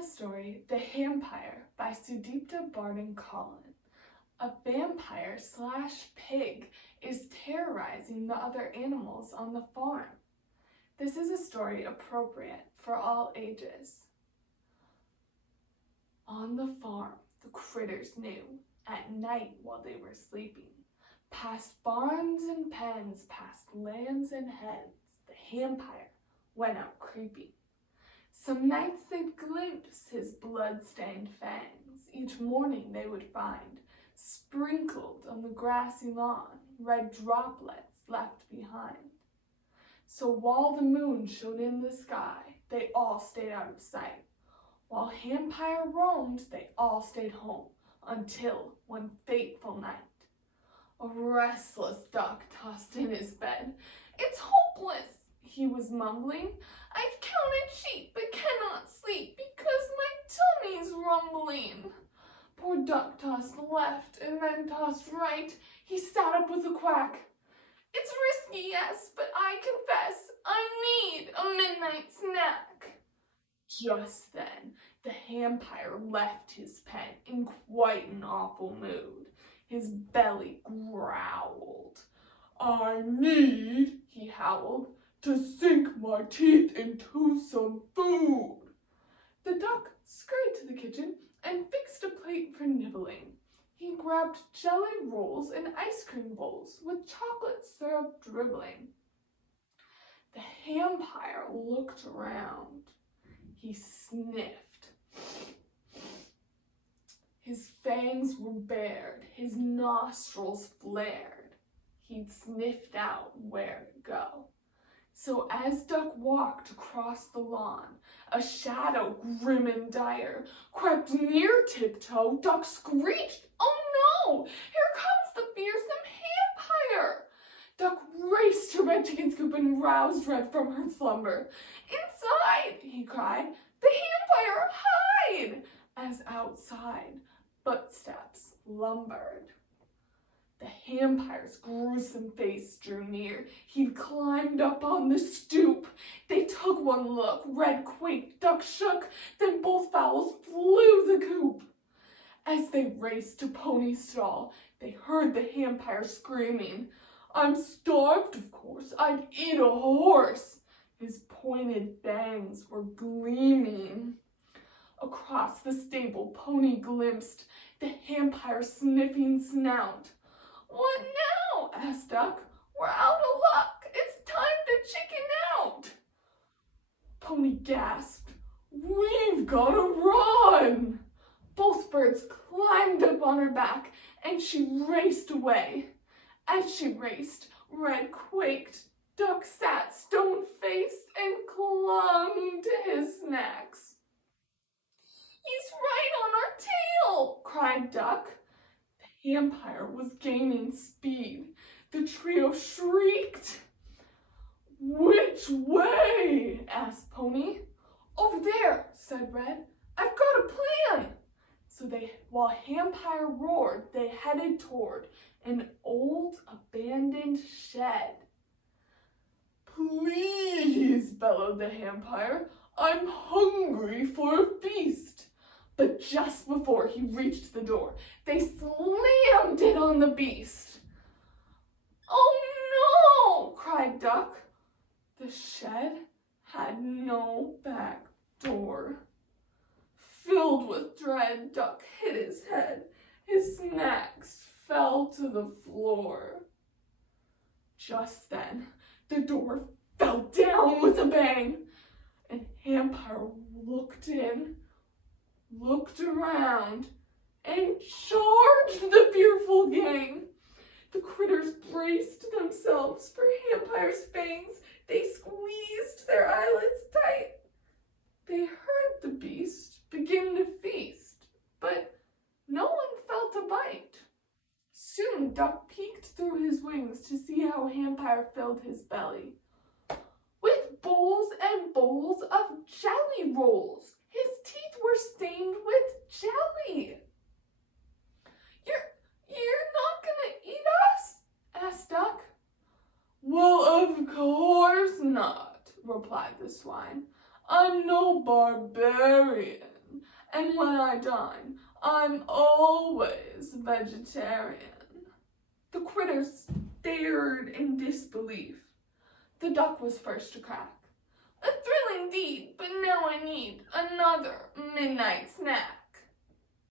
the story The Vampire by Sudipta Barden Collin. A vampire / pig is terrorizing the other animals on the farm. This is a story appropriate for all ages. On the farm, the critters knew, at night while they were sleeping, past barns and pens, past lambs and hens, the vampire went out creeping. Some nights they'd glimpse his blood-stained fangs. Each morning they would find, sprinkled on the grassy lawn, red droplets left behind. So while the moon shone in the sky, they all stayed out of sight. While vampire roamed, they all stayed home, until one fateful night. A restless duck tossed in his bed. "It's hopeless," he was mumbling. "I've counted sheep, but cannot sleep, because my tummy's rumbling." Poor duck tossed left and then tossed right. He sat up with a quack. "It's risky, yes, but I confess I need a midnight snack." Just then, the vampire left his pen in quite an awful mood. His belly growled. "I need," he howled, "to sink my teeth into some food." The duck scurried to the kitchen and fixed a plate for nibbling. He grabbed jelly rolls and ice cream bowls with chocolate syrup dribbling. The vampire looked around. He sniffed. His fangs were bared, his nostrils flared. He'd sniffed out where to go. So as Duck walked across the lawn, a shadow grim and dire crept near tiptoe. Duck screeched, "Oh no! Here comes the fearsome vampire!" Duck raced to Red Chicken's coop and roused Red from her slumber. "Inside!" he cried. "The vampire, hide!" As outside, footsteps lumbered. The vampire's gruesome face drew near. He'd climbed up on the stoop. They took one look. Red quaked, Duck shook. Then both fowls flew the coop. As they raced to Pony's stall, they heard the vampire screaming. "I'm starved, of course. I'd eat a horse." His pointed fangs were gleaming. Across the stable, Pony glimpsed the vampire's sniffing snout. "What now?" asked Duck. "We're out of luck. It's time to chicken out." Pony gasped. "We've got to run." Both birds climbed up on her back, and she raced away. As she raced, Red quaked. Duck sat stone-faced and clung to his snacks. "He's right on our tail!" cried Duck. The vampire was gaining speed. The trio shrieked. "Which way?" asked Pony. "Over there," said Red. "I've got a plan." So while vampire roared, they headed toward an old abandoned shed. "Please," bellowed the vampire, "I'm hungry for a feast." But just before he reached the door, they slammed it on the beast. "Oh no!" cried Duck. The shed had no back door. Filled with dread, Duck hit his head. His snacks fell to the floor. Just then, the door fell down with a bang, and vampire looked in, looked around, and charged the fearful gang. The critters braced themselves for vampire's fangs. They squeezed their eyelids tight. They heard the beast begin to feast, but no one felt a bite. Soon Duck peeked through his wings to see how vampire filled his belly with bowls and bowls of jelly rolls. His teeth were stained with jelly. You're not gonna eat us?" asked Duck. "Well, of course not," replied the swine. "I'm no barbarian." and when I dine, I'm always vegetarian." The critters stared in disbelief. The duck was first to crack. "A thrill indeed, but now I need another midnight snack."